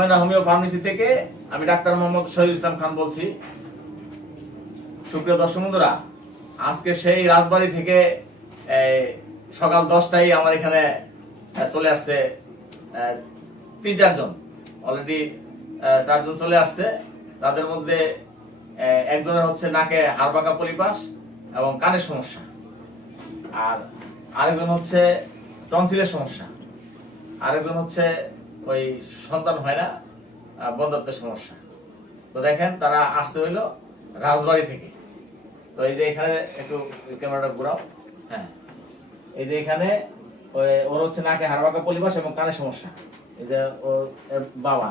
Amena homeo pharmacy থেকে আমি doctor Mohammad Shahidul Islam Khan বলছি। সুপ্রিয় দর্শক বন্ধুরা, আজকে সেই রাজবাড়ী থেকে সকাল 10টায় আমার এখানে চলে আসছে 3-4 জন, অলরেডি 4 জন চলে আসছে। তাদের মধ্যে একজনের হচ্ছে নাকে হাড়বাঁকা পলিপাস এবং কানের সমস্যা, আর আরেকজন হচ্ছে টনসিলের সমস্যা, আরেকজন হচ্ছে ওই সন্তান হয় না, বন্ধ্যাত্বের সমস্যা। তো দেখেন তারা আসতে হইলো রাজবাড়ী থেকে। তো এই যে এখানে একটু ক্যামেরাটা ঘুরাও। হ্যাঁ, এই যে এখানে ওর হচ্ছে নাকে হাড়বাঁকা পলিপাস এবং কানের সমস্যা। এই যে ওর বাবা,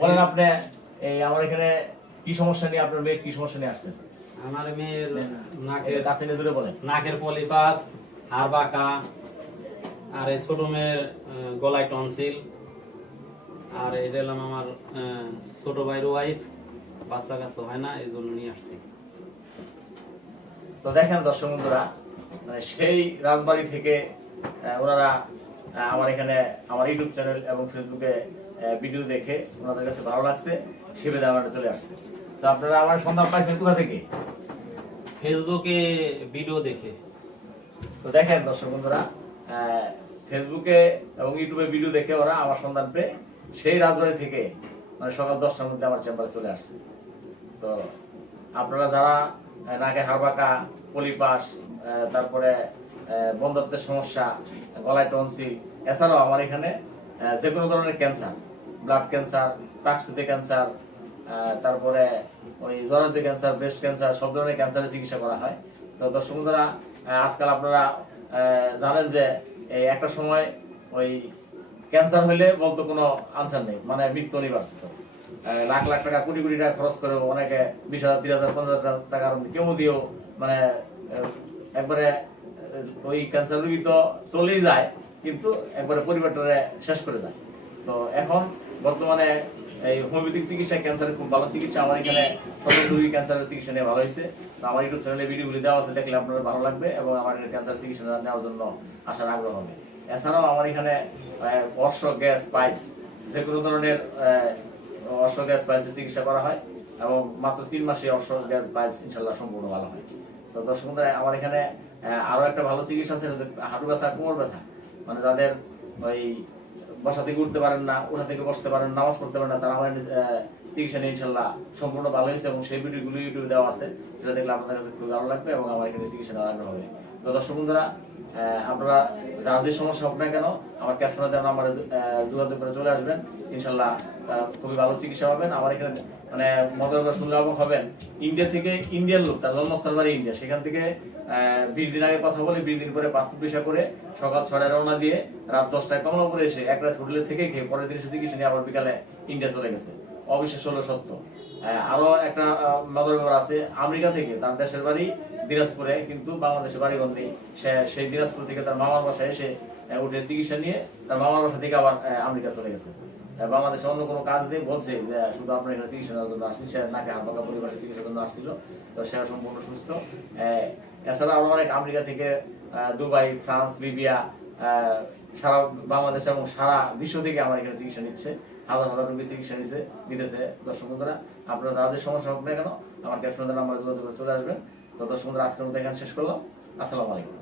বলেন আপনি এই আমার এখানে কি সমস্যা নিয়ে, আপনার মেয়ের কি সমস্যা নিয়ে আসছেন? আমার মেয়ের নাকের কাছে নিয়ে দূরে বলেন। নাকের পলিপাস, হাড়বাঁকা, আর এই ছোট মেয়ের গলায় টনসিল, আর এটা হলাম আমার ছোট ভাইয়ের ওয়াইফ, বাচ্চা কাচ্চা হয় না, এই জন্য নিয়ে আসছি। তো দেখেন দর্শক বন্ধুরা, মানে সেই রাজবাড়ী থেকে ওনারা আমার এখানে আমার ইউটিউব চ্যানেল এবং ফেসবুকে ভিডিও দেখে ওনাদের কাছে ভালো লাগছে, সেবেদে আমার চলে আসছে। তো আপনারা আমার সন্ধান পাইছেন কোথা থেকে? ফেসবুকে ভিডিও দেখে। তো দেখেন দর্শক বন্ধুরা, ফেসবুকে এবং ইউটিউবে ভিডিও দেখে ওরা আমার সন্ধান পেয়ে সেই রাজবাড়ী থেকে মানে সকাল 10টার মধ্যে আমার চেম্বারে চলে আসছে। তো আপনারা যারা নাকে হাড়বাঁকা, পলিপাস, তারপরে বন্ধ্যাত্বের সমস্যা, গলায় টনসিল, এছাড়াও আমার এখানে যে কোনো ধরনের ক্যান্সার, ব্লাড ক্যান্সার, প্রাকৃতিক ক্যান্সার, তারপরে ওই জরাজী ক্যান্সার, ব্রেস্ট ক্যান্সার, সব ধরনের ক্যান্সারের চিকিৎসা করা হয়। তো দর্শক বন্ধুরা, আজকাল আপনারা জানেন যে এই একটা সময় ওই ক্যান্সার হইলে বলতো কোনো আনসার নেই, মানে মৃত্যু অনিবার্য। লাখ লাখ টাকা, কোটি কোটি টাকা খরচ করে অনেকে 20,000, 30,000, 50,000 টাকার কেমো দিয়েও মানে একবারে ওই ক্যান্সার রোগী তো চলেই যায়, কিন্তু একবারে পরিবারটারে শেষ করে যায়। তো এখন বর্তমানে এই হোমিওপ্যাথিক চিকিৎসা ক্যান্সারের খুব ভালো চিকিৎসা। আমার এখানে সকল রোগী ক্যান্সারের চিকিৎসা নিয়ে ভালো হয়েছে। তো আমার ইউটিউব চ্যানেলে ভিডিওগুলি দেওয়া আছে, দেখলে আপনাদের ভালো লাগবে এবং আমার ক্যান্সার চিকিৎসা নেওয়ার জন্য আসার আগ্রহ হবে। এছাড়াও আমার এখানে অর্শ গ্যাস পাইলস, যে কোনো ধরনের অর্শ গ্যাস পাইলসের চিকিৎসা করা হয় এবং মাত্র 3 মাসে অর্শ গ্যাস পাইলস ইনশাল্লাহ সম্পূর্ণ ভালো হয়। তো দর্শক বন্ধুরা, আমার এখানে আরো একটা ভালো চিকিৎসা আছে, হাঁটু ব্যথা, কোমর ব্যথা, মানে যাদের ওই বসা থেকে উঠতে পারেন না, উঠা থেকে বসতে পারেন, নামাজ পড়তে পারেন না, তারা আমার চিকিৎসা নিয়ে ইনশাল্লাহ সম্পূর্ণ ভালো হয়েছে এবং সেই ভিডিওগুলো ইউটিউবে দেওয়া আছে, সেটা দেখলে আপনাদের কাছে খুব ভালো লাগবে এবং আমার এখানে চিকিৎসা নেওয়ার আগ্রহ হবে। তো দর্শক বন্ধুরা, আপনারা যার যে সমস্যা হোক না কেন আমার ক্যাপশনে দেওয়া নাম্বারে যোগাযোগ করে চলে আসবেন, ইনশাল্লাহ খুবই ভালো চিকিৎসা পাবেন। আমার এখানে মানে মজার কথা শুনলে অবাক হবেন, ইন্ডিয়া থেকে ইন্ডিয়ান লোক, তার জন্মস্থান বাড়ি ইন্ডিয়া, সেখান থেকে 20 দিন আগে কথা বলে 20 দিন পরে পাসপোর্ট ভিসা করে সকাল 6টায় রওনা দিয়ে রাত 10টায় কমলাপুরে এসে এক রাত হোটেলে থেকে খেয়ে পরের দিন এসে চিকিৎসা নিয়ে আবার বিকালে ইন্ডিয়া চলে গেছে। অবিশ্বাস হলো সত্য। আরো একটা মজার ব্যাপার আছে, আমেরিকা থেকে, তার দেশের বাড়ি দিনাজপুরে, কিন্তু বাংলাদেশে বাড়ি বন্ধ। সেই দিনাজপুর থেকে তার মামার বাসায় এসে উঠে চিকিৎসা নিয়ে তার মামার বাসা থেকে আবার আমেরিকা চলে গেছে। বাংলাদেশে অন্য কোনো কাজ নেই, বলছে যে শুধু আপনার এখানে চিকিৎসা নেওয়ার জন্য আসছি। সে নাকে হাড়বাঁকা পরিবারের চিকিৎসার জন্য আসছিল, তো সে সম্পূর্ণ সুস্থ। এছাড়া আরো অনেক আমেরিকা থেকে, দুবাই, ফ্রান্স, লিবিয়া, সারা বাংলাদেশ এবং সারা বিশ্ব থেকে আমার এখানে চিকিৎসা নিচ্ছে। হাজার হাজার রোগী চিকিৎসা নিতেছে। দর্শক বন্ধুরা, আপনারা যাদের সমস্যা হোক না কেন আমার ক্যাপশনের নাম্বারে যোগাযোগ করে চলে আসবেন। তো দর্শক বন্ধুরা, আজকের মতো এখানে শেষ করলাম। আসসালামু আলাইকুম।